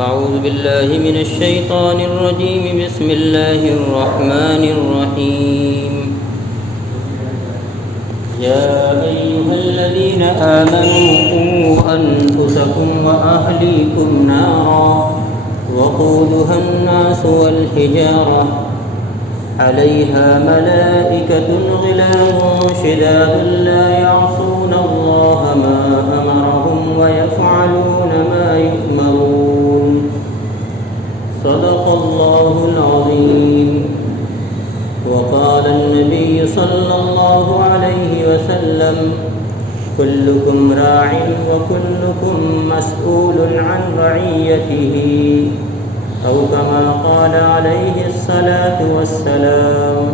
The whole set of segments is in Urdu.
أعوذ بالله من الشيطان الرجيم. بسم الله الرحمن الرحيم. يا أيها الذين آمنوا قوا أنفسكم وأهليكم نارا وقودها الناس والحجارة عليها ملائكة غلاظ شداد لا يعصون الله ما أمرهم ويفعلون ما يؤمرون. صدق الله العظيم. وقال النبي صلى الله عليه وسلم: كلكم راع وكلكم مسؤول عن رعيته، أو كما قال عليه الصلاة والسلام.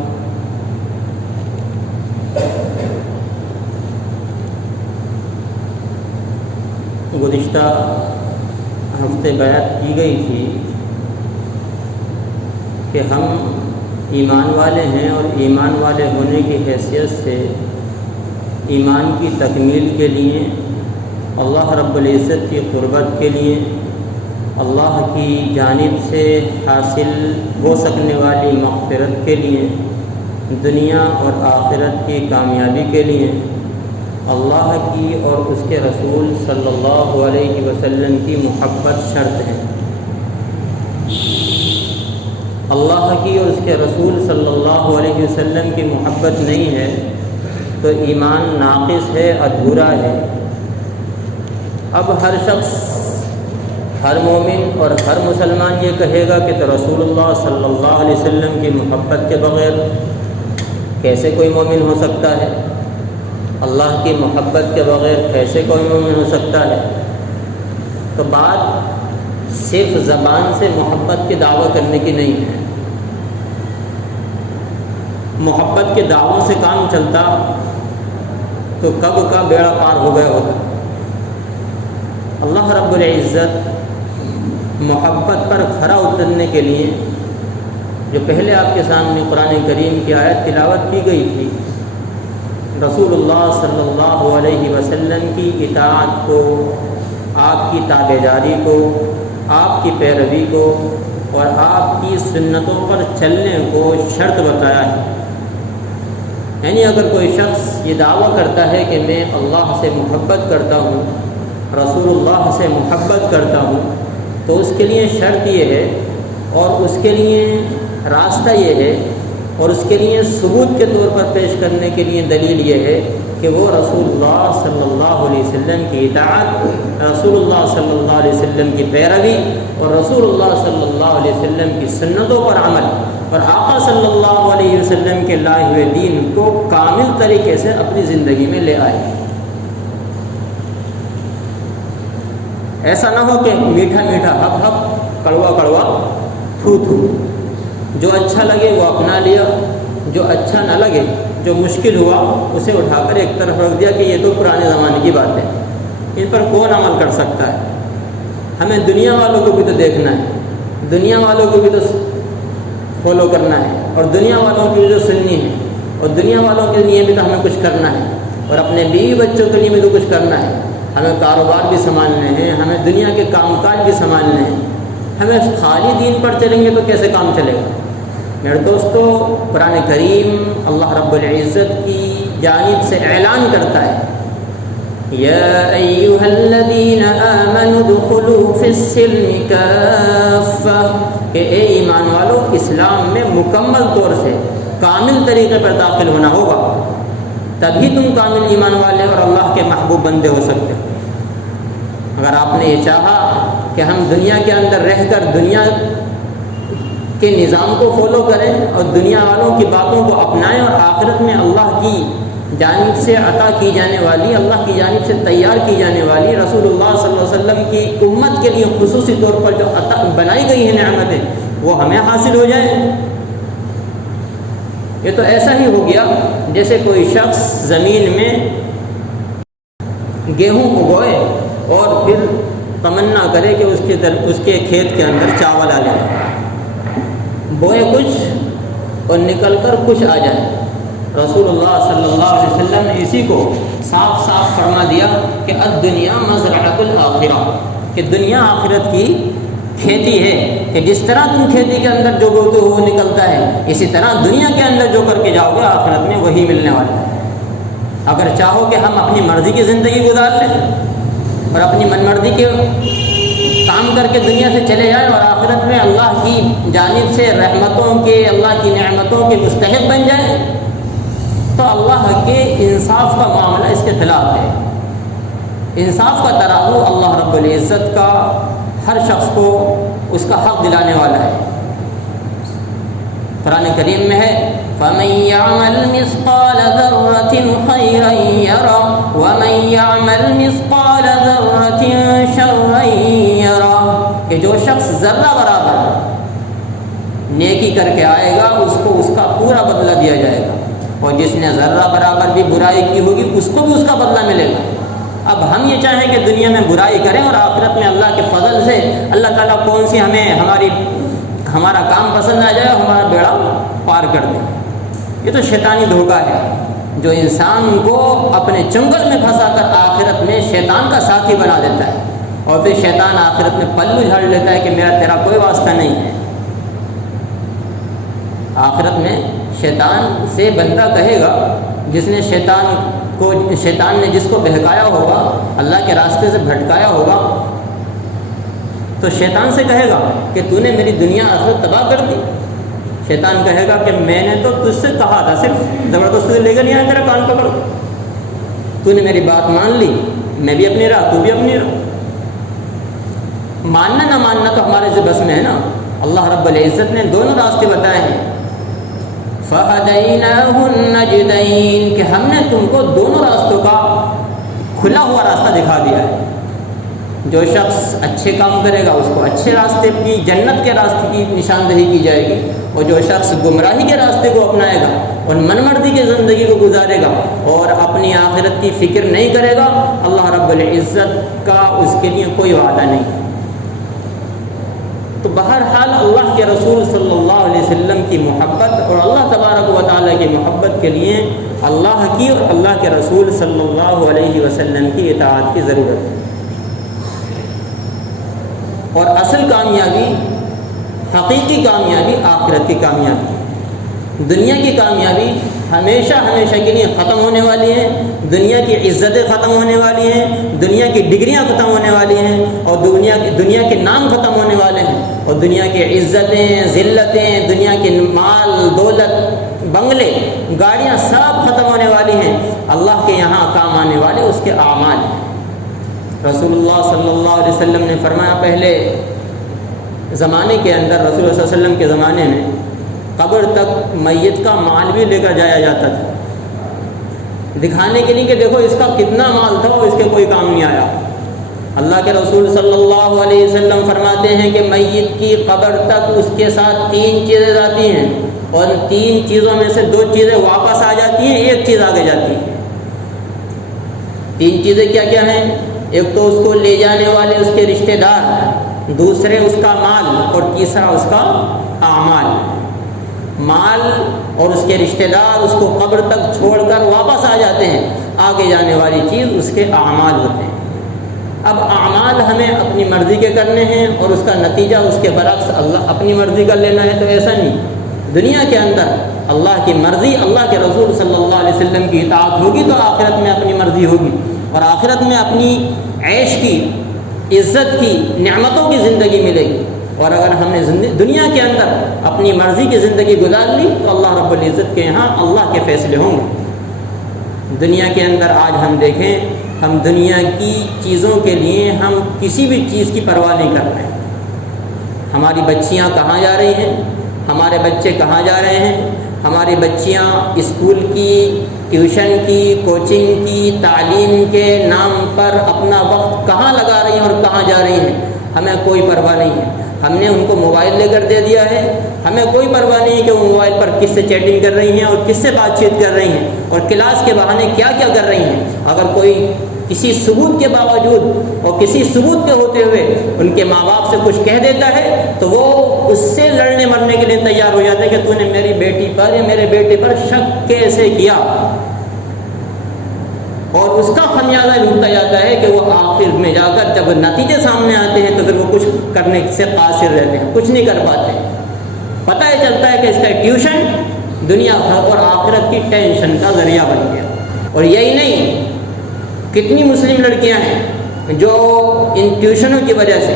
گزشتہ ہفتے بیعت کی گئی تھی کہ ہم ایمان والے ہیں اور ایمان والے ہونے کی حیثیت سے ایمان کی تکمیل کے لیے، اللہ رب العزت کی قربت کے لیے، اللہ کی جانب سے حاصل ہو سکنے والی مغفرت کے لیے، دنیا اور آخرت کی کامیابی کے لیے اللہ کی اور اس کے رسول صلی اللہ علیہ وسلم کی محبت شرط ہے۔ اللہ کی اور اس کے رسول صلی اللہ علیہ وسلم کی محبت نہیں ہے تو ایمان ناقص ہے، ادھورا ہے۔ اب ہر شخص، ہر مومن اور ہر مسلمان یہ کہے گا کہ تو رسول اللہ صلی اللہ علیہ وسلم کی محبت کے بغیر کیسے کوئی مومن ہو سکتا ہے؟ اللہ کی محبت کے بغیر کیسے کوئی مومن ہو سکتا ہے؟ تو بات صرف زبان سے محبت کی دعویٰ کرنے کی نہیں ہے۔ محبت کے دعووں سے کام چلتا تو کب کا بیڑا پار ہو گیا ہوتا۔ اللہ رب العزت محبت پر کھرا اترنے کے لیے جو پہلے آپ کے سامنے قرآن کریم کی آیت تلاوت کی گئی تھی، رسول اللہ صلی اللہ علیہ وسلم کی اطاعت کو، آپ کی تابع داری کو، آپ کی پیروی کو اور آپ کی سنتوں پر چلنے کو شرط بتایا ہے۔ یعنی اگر کوئی شخص یہ دعویٰ کرتا ہے کہ میں اللہ سے محبت کرتا ہوں، رسول اللہ سے محبت کرتا ہوں، تو اس کے لیے شرط یہ ہے اور اس کے لیے راستہ یہ ہے اور اس کے لیے ثبوت کے طور پر پیش کرنے کے لیے دلیل یہ ہے کہ وہ رسول اللہ صلی اللہ علیہ وسلم کی اطاعت، رسول اللہ صلی اللہ علیہ وسلم کی پیروی اور رسول اللہ صلی اللہ علیہ وسلم کی سنتوں پر عمل اور آقا صلی اللہ علیہ وسلم کے لائے ہوئے دین کو کامل طریقے سے اپنی زندگی میں لے آئے۔ ایسا نہ ہو کہ میٹھا میٹھا ہپ ہپ، کڑوا کڑوا تھو تھو، جو اچھا لگے وہ اپنا لیا، جو اچھا نہ لگے، جو مشکل ہوا اسے اٹھا کر ایک طرف رکھ دیا کہ یہ تو پرانے زمانے کی بات ہے، ان پر کون عمل کر سکتا ہے۔ ہمیں دنیا والوں کو بھی تو دیکھنا ہے، دنیا والوں کو بھی تو فالو کرنا ہے اور دنیا والوں کی جو سننی ہے اور دنیا والوں کے لیے بھی تو ہمیں کچھ کرنا ہے اور اپنے بیوی بچوں کے لیے بھی تو کچھ کرنا ہے۔ ہمیں کاروبار بھی سنبھالنے ہیں، ہمیں دنیا کے کام کاج بھی سنبھالنے ہیں۔ ہمیں خالی دین پر چلیں گے تو کیسے کام چلے گا؟ میرے دوستو، قرآن کریم اللہ رب العزت کی جانب سے اعلان کرتا ہے: یا ایھا الذین آمنوا ادخلوا فی السلم کافہ، کہ اے ایمان والو، اسلام میں مکمل طور سے کامل طریقے پر داخل ہونا ہوگا، تبھی تم کامل ایمان والے اور اللہ کے محبوب بندے ہو سکتے ہو۔ اگر آپ نے یہ چاہا کہ ہم دنیا کے اندر رہ کر دنیا کے نظام کو فالو کریں اور دنیا والوں کی باتوں کو اپنائیں اور آخرت میں اللہ کی جانب سے عطا کی جانے والی، اللہ کی جانب سے تیار کی جانے والی رسول اللہ صلی اللہ علیہ وسلم کی امت کے لیے خصوصی طور پر جو عطا بنائی گئی ہیں نعمتیں، وہ ہمیں حاصل ہو جائیں، یہ تو ایسا ہی ہو گیا جیسے کوئی شخص زمین میں گیہوں اگوئے اور پھر تمنا کرے کہ اس کے کھیت کے اندر چاول آ جائے، بوئے کچھ اور نکل کر کچھ آ جائے۔ رسول اللہ صلی اللہ علیہ وسلم نے اسی کو صاف صاف فرما دیا کہ الدنیا مزرعۃ الآخرہ، کہ دنیا آخرت کی کھیتی ہے کہ جس طرح تم کھیتی کے اندر جو بوتے ہو وہ نکلتا ہے، اسی طرح دنیا کے اندر جو کر کے جاؤ گے آخرت میں وہی ملنے والا ہے۔ اگر چاہو کہ ہم اپنی مرضی کی زندگی گزار لیں اور اپنی من مرضی کے کام کر کے دنیا سے چلے جائیں اور آخرت میں اللہ کی جانب سے رحمتوں کے، اللہ کی نعمتوں کے مستحق بن جائیں، تو اللہ کے انصاف کا معاملہ اس کے خلاف ہے۔ انصاف کا ترازو اللہ رب العزت کا ہر شخص کو اس کا حق دلانے والا ہے۔ قرآن کریم میں ہے فَمَن يَعْمَلْ مِثْقَالَ ذَرَّةٍ خَيْرًا يَرَهُ وَمَن يَعْمَلْ مِثْقَالَ ذَرَّةٍ شَرًّا يَرَهُ، کہ جو شخص ذرہ برابر نیکی کر کے آئے گا اس کو اس کا پورا بدلہ دیا جائے گا، اور جس نے ذرہ برابر بھی برائی کی ہوگی اس کو بھی اس کا بدلہ ملے گا۔ اب ہم یہ چاہیں کہ دنیا میں برائی کریں اور آخرت میں اللہ کے فضل سے اللہ تعالیٰ کون سی ہمارا کام پسند آ جائے اور ہمارا بیڑا پار کر دے، یہ تو شیطانی دھوکہ ہے جو انسان کو اپنے چنگل میں پھنسا کر آخرت میں شیطان کا ساتھی بنا دیتا ہے، اور پھر شیطان آخرت میں پلو جھاڑ لیتا ہے کہ میرا تیرا کوئی واسطہ نہیں ہے۔ آخرت میں شیطان سے بندہ کہے گا جس نے شیطان نے جس کو بہکایا ہوگا، اللہ کے راستے سے بھٹکایا ہوگا، تو شیطان سے کہے گا کہ تو نے میری دنیا آخرت تباہ کر دی۔ شیطان کہے گا کہ میں نے تو تجھ سے کہا تھا، صرف زبردستی سے لے کر نہیں آیا تیرا کان پکڑ، تو نے میری بات مان لی، میں بھی اپنی راہ تو بھی اپنی راہ۔ ماننا نہ ماننا تو ہمارے سے بس میں ہے نا۔ اللہ رب العزت نے دونوں راستے بتائے ہیں، فَهَدَيْنَاهُ النَّجْدَيْنِ، کہ ہم نے تم کو دونوں راستوں کا کھلا ہوا راستہ دکھا دیا ہے۔ جو شخص اچھے کام کرے گا اس کو اچھے راستے کی، جنت کے راستے کی نشاندہی کی جائے گی، اور جو شخص گمراہی کے راستے کو اپنائے گا اور من مرضی کی زندگی کو گزارے گا اور اپنی آخرت کی فکر نہیں کرے گا، اللہ رب العزت کا اس کے لیے کوئی وعدہ نہیں۔ تو بہرحال اللہ کے رسول صلی اللہ علیہ وسلم کی محبت اور اللہ تبارک و تعالیٰ کی محبت کے لیے اللہ کی اور اللہ کے رسول صلی اللہ علیہ وسلم کی اطاعت کی ضرورت ہے۔ اور اصل کامیابی، حقیقی کامیابی آخرت کی کامیابی۔ دنیا کی کامیابی ہمیشہ کے لیے ختم ہونے والی ہے، دنیا کی عزتیں ختم ہونے والی ہیں، دنیا کی ڈگریاں ختم ہونے والی ہیں، اور دنیا کے نام ختم ہونے والے ہیں، اور دنیا کی عزتیں، ذلتیں، دنیا کے مال دولت، بنگلے، گاڑیاں سب ختم ہونے والی ہیں۔ اللہ کے یہاں کام آنے والے اس کے اعمال ہیں۔ رسول اللہ صلی اللہ علیہ وسلم نے فرمایا، پہلے زمانے کے اندر، رسول اللہ صلی اللہ علیہ وسلم کے زمانے میں قبر تک میت کا مال بھی لے کر جایا جاتا تھا، دکھانے کے لیے کہ دیکھو اس کا کتنا مال تھا اور اس کے کوئی کام نہیں آیا۔ اللہ کے رسول صلی اللہ علیہ وسلم فرماتے ہیں کہ میت کی قبر تک اس کے ساتھ 3 چیزیں جاتی ہیں، اور 3 چیزوں میں سے 2 چیزیں واپس آ جاتی ہیں، 1 چیز آگے جاتی ہے۔ 3 چیزیں کیا کیا ہیں؟ ایک تو اس کو لے جانے والے اس کے رشتہ دار، دوسرے اس کا مال، اور تیسرا اس کا اعمال۔ مال اور اس کے رشتہ دار اس کو قبر تک چھوڑ کر واپس آ جاتے ہیں، آگے جانے والی چیز اس کے اعمال ہوتے ہیں۔ اب اعمال ہمیں اپنی مرضی کے کرنے ہیں اور اس کا نتیجہ اس کے برعکس اللہ اپنی مرضی کا لینا ہے، تو ایسا نہیں۔ دنیا کے اندر اللہ کی مرضی، اللہ کے رسول صلی اللہ علیہ وسلم کی اطاعت ہوگی تو آخرت میں اپنی مرضی ہوگی، اور آخرت میں اپنی عیش کی، عزت کی، نعمتوں کی زندگی ملے گی۔ اور اگر ہم نے دنیا کے اندر اپنی مرضی کی زندگی گزار لی تو اللہ رب العزت کے یہاں اللہ کے فیصلے ہوں گے۔ دنیا کے اندر آج ہم دیکھیں، ہم دنیا کی چیزوں کے لیے ہم کسی بھی چیز کی پرواہ نہیں کرتے ہیں۔ ہماری بچیاں کہاں جا رہی ہیں، ہمارے بچے کہاں جا رہے ہیں، ہماری بچیاں اسکول کی، ٹیوشن کی، کوچنگ کی، تعلیم کے نام پر اپنا وقت کہاں لگا رہی ہیں اور کہاں جا رہی ہیں، ہمیں کوئی پرواہ نہیں ہے۔ ہم نے ان کو موبائل لے کر دے دیا ہے، ہمیں کوئی پرواہ نہیں ہے کہ وہ موبائل پر کس سے چیٹنگ کر رہی ہیں اور کس سے بات چیت کر رہی ہیں، اور کلاس کے بہانے کیا کیا کر رہی ہیں۔ اگر کوئی کسی ثبوت کے باوجود اور کسی ثبوت کے ہوتے ہوئے ان کے ماں باپ سے کچھ کہہ دیتا ہے تو وہ اس سے لڑنے مرنے کے لیے تیار ہو جاتے ہیں کہ تو نے میری بیٹی پر یا میرے بیٹے پر شک کیسے کیا۔ اور اس کا خمیازہ ڈھونڈتا جاتا ہے کہ وہ آخر میں جا کر جب نتیجے سامنے آتے ہیں تو پھر وہ کچھ کرنے سے قاصر رہتے ہیں، کچھ نہیں کر پاتے۔ پتہ ہی چلتا ہے کہ اس کا ٹیوشن دنیا بھر اور آخرت کی ٹینشن کا ذریعہ بن گیا۔ اور یہی نہیں، کتنی مسلم لڑکیاں ہیں جو ان ٹیوشنوں کی وجہ سے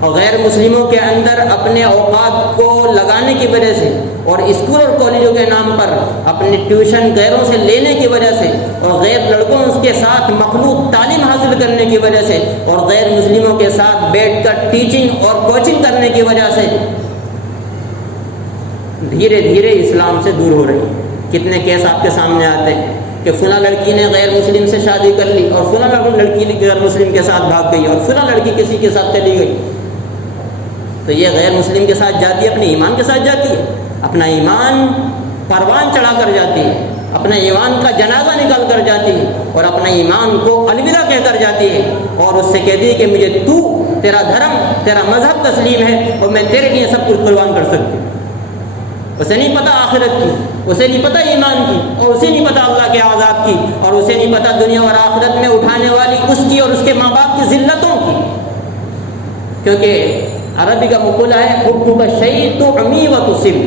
اور غیر مسلموں کے اندر اپنے اوقات کو لگانے کی وجہ سے اور اسکول اور کالجوں کے نام پر اپنے ٹیوشن غیروں سے لینے کی وجہ سے اور غیر لڑکوں کے ساتھ مخلوط تعلیم حاصل کرنے کی وجہ سے اور غیر مسلموں کے ساتھ بیٹھ کر ٹیچنگ اور کوچنگ کرنے کی وجہ سے دھیرے دھیرے اسلام سے دور ہو رہی ہے۔ کتنے کیس آپ کے سامنے آتے ہیں کہ فلاں لڑکی نے غیر مسلم سے شادی کر لی اور فلاں لڑکی غیر مسلم کے ساتھ بھاگ گئی اور فلاں لڑکی کسی کے ساتھ چلی گئی۔ تو یہ غیر مسلم کے ساتھ جاتی ہے، اپنے ایمان کے ساتھ جاتی ہے، اپنا ایمان پروان چڑھا کر جاتی ہے، اپنے ایمان کا جنازہ نکال کر جاتی ہے اور اپنا ایمان کو الوداع کہہ کر جاتی ہے اور اس سے کہتی ہے کہ مجھے تیرا دھرم تیرا مذہب تسلیم ہے اور میں تیرے لیے سب کچھ قربان کر سکتی ہوں۔ اسے نہیں پتہ آخرت کی، اسے نہیں پتہ ایمان کی، اور اسے نہیں پتہ اللہ کے عذاب کی، اور اسے نہیں پتہ دنیا اور آخرت میں اٹھانے والی اس کی اور اس کے ماں باپ کی ذلتوں کی۔ کیونکہ عربی کا مقولہ ہے حب کا شیء تعمی و تصم،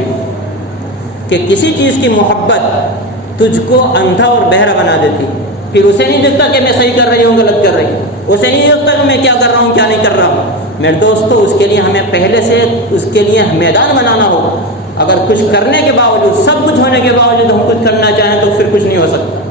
کہ کسی چیز کی محبت تجھ کو اندھا اور بہرا بنا دیتی، پھر اسے نہیں دکھتا کہ میں صحیح کر رہی ہوں غلط کر رہی ہوں، اسے نہیں دکھتا کہ میں کیا کر رہا ہوں کیا نہیں کر رہا ہوں۔ میرے دوستو، اس کے لیے ہمیں پہلے سے اس کے لیے میدان بنانا ہوگا۔ اگر کچھ کرنے کے باوجود، سب کچھ ہونے کے باوجود ہم کچھ کرنا چاہیں تو پھر کچھ نہیں ہو سکتا۔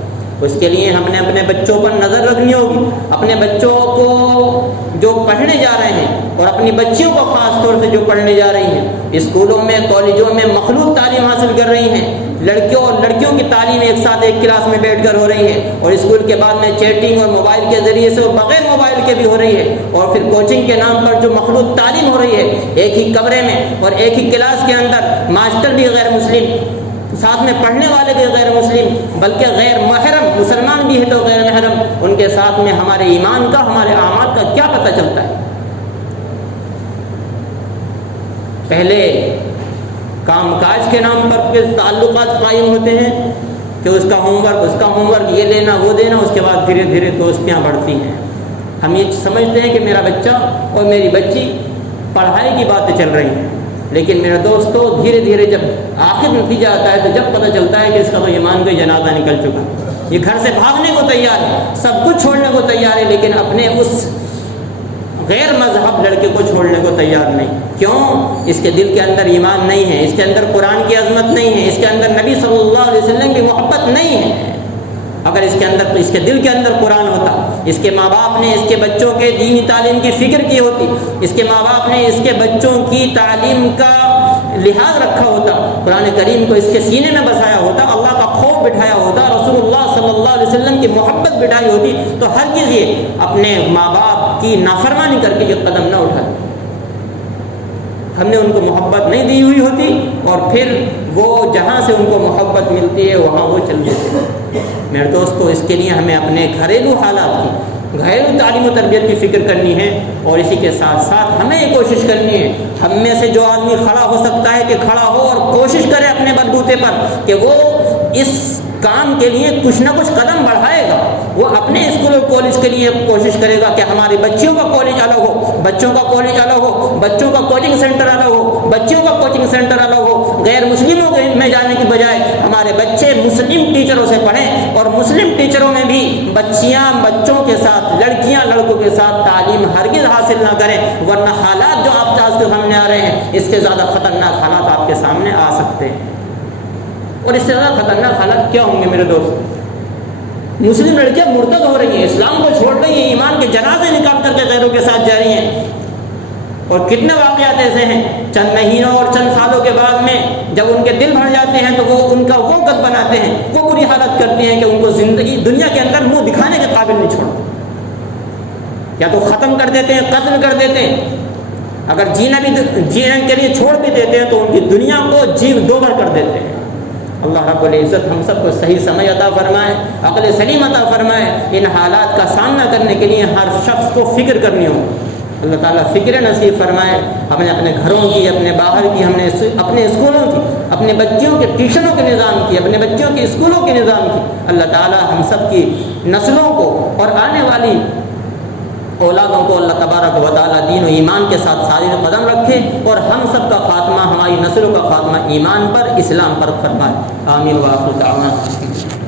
اس کے لیے ہم نے اپنے بچوں پر نظر رکھنی ہوگی، اپنے بچوں کو جو پڑھنے جا رہے ہیں اور اپنی بچیوں کو خاص طور سے جو پڑھنے جا رہی ہیں، اسکولوں میں کالجوں میں مخلوط تعلیم حاصل کر رہی ہیں، لڑکیوں اور لڑکیوں کی تعلیم ایک ساتھ ایک کلاس میں بیٹھ کر ہو رہی ہے اور اسکول کے بعد میں چیٹنگ اور موبائل کے ذریعے سے بغیر موبائل کے بھی ہو رہی ہے، اور پھر کوچنگ کے نام پر جو مخلوط تعلیم ہو رہی ہے، ایک ہی کمرے میں اور ایک ہی کلاس کے اندر ماسٹر بھی غیر مسلم، ساتھ میں پڑھنے والے بھی غیر مسلم، بلکہ غیر محرم، مسلمان بھی ہے تو غیر محرم، ان کے ساتھ میں ہمارے ایمان کا، ہمارے اعمال کا کیا پتہ چلتا ہے؟ پہلے کام کاج کے نام پر پھر تعلقات قائم ہوتے ہیں کہ اس کا ہوم ورک یہ لینا وہ دینا، اس کے بعد دھیرے دھیرے دوستیاں بڑھتی ہیں۔ ہم یہ سمجھتے ہیں کہ میرا بچہ اور میری بچی پڑھائی کی باتیں چل رہی ہیں، لیکن میرے دوستو دھیرے دھیرے جب آخر نتیجہ آتا ہے تو جب پتہ چلتا ہے کہ اس کا تو ایمان کا جنازہ نکل چکا، یہ گھر سے بھاگنے کو تیار ہے، سب کچھ چھوڑنے کو تیار ہے، لیکن اپنے اس غیر مذہب لڑکے کو چھوڑنے کو تیار نہیں۔ کیوں؟ اس کے دل کے اندر ایمان نہیں ہے، اس کے اندر قرآن کی عظمت نہیں ہے، اس کے اندر نبی صلی اللہ علیہ وسلم کی محبت نہیں ہے۔ اگر اس کے اندر، تو اس کے دل کے اندر قرآن ہوتا، اس کے ماں باپ نے اس کے بچوں کے دینی تعلیم کی فکر کی ہوتی، اس کے ماں باپ نے اس کے بچوں کی تعلیم کا لحاظ رکھا ہوتا، قرآن کریم کو اس کے سینے میں بسایا ہوتا، اللہ کا خوف بٹھایا ہوتا، رسول اللہ صلی اللہ علیہ وسلم کی محبت بٹھائی ہوتی، تو ہرگز یہ اپنے ماں باپ کی نافرمانی کر کے یہ قدم نہ اٹھاتے۔ ہم نے ان کو محبت نہیں دی ہوئی ہوتی اور پھر وہ جہاں سے ان کو محبت ملتی ہے وہاں وہ چل دیتے ہیں۔ میرے دوستو، اس کے لیے ہمیں اپنے گھریلو حالات کی، گھریلو تعلیم و تربیت کی فکر کرنی ہے، اور اسی کے ساتھ ساتھ ہمیں یہ کوشش کرنی ہے، ہم میں سے جو آدمی کھڑا ہو سکتا ہے کہ کھڑا ہو اور کوشش کرے اپنے بلبوتے پر کہ وہ اس کام کے لیے کچھ نہ کچھ قدم بڑھائے گا، وہ اپنے اسکول اور کالج کے لیے کوشش کرے گا کہ ہماری بچیوں کا کالج الگ ہو، بچوں کا کالج الگ ہو، بچوں کا کوچنگ سینٹر الگ ہو، بچیوں کا کوچنگ سینٹر الگ ہو، غیر مسلموں میں جانے کی بجائے ہمارے بچے مسلم ٹیچروں سے پڑھیں، اور مسلم ٹیچروں میں بھی بچیاں بچوں کے ساتھ، لڑکیاں لڑکوں کے ساتھ تعلیم ہرگز حاصل نہ کریں، ورنہ حالات جو آپ آج کے سامنے آ رہے ہیں اس سے زیادہ خطرناک حالات آپ کے سامنے آ سکتے ہیں۔ اور اس سے زیادہ خطرناک حالات کیا ہوں گے میرے دوست؟ مسلم لڑکیاں مرتد ہو رہی ہیں، اسلام کو چھوڑ رہی ہیں، ایمان کے جنازے نکال کر کے غیروں کے ساتھ جا رہی ہیں، اور کتنے واقعات ایسے ہیں چند مہینوں اور چند سالوں کے بعد میں جب ان کے دل بھر جاتے ہیں تو وہ ان کا وہ قد بناتے ہیں، وہ بری حالت کرتے ہیں کہ ان کو زندگی دنیا کے اندر منہ دکھانے کے قابل نہیں چھوڑتے، یا تو ختم کر دیتے ہیں، قتل کر دیتے ہیں، اگر جینے کے لیے چھوڑ بھی دیتے ہیں تو ان کی دنیا کو جیو دو بار کر دیتے ہیں۔ اللہ رب العزت ہم سب کو صحیح سمجھ عطا فرمائے، عقل سلیم عطا فرمائے۔ ان حالات کا سامنا کرنے کے لیے ہر شخص کو فکر کرنی ہوگی، اللہ تعالیٰ فکر نصیب فرمائے، ہمیں اپنے گھروں کی، اپنے باہر کی، ہم نے اپنے اسکولوں کی، اپنے بچوں کے ٹیوشنوں کے نظام کی، اپنے بچوں کے اسکولوں کے نظام کی، اللہ تعالیٰ ہم سب کی نسلوں کو اور آنے والی اولادوں کو اللہ تبارک و تعالیٰ دین و ایمان کے ساتھ ثابت قدم رکھے، اور ہم سب کا خاتمہ، ہماری نسلوں کا خاتمہ ایمان پر، اسلام پر فرمائے۔ آمین۔ وآخر دعوانا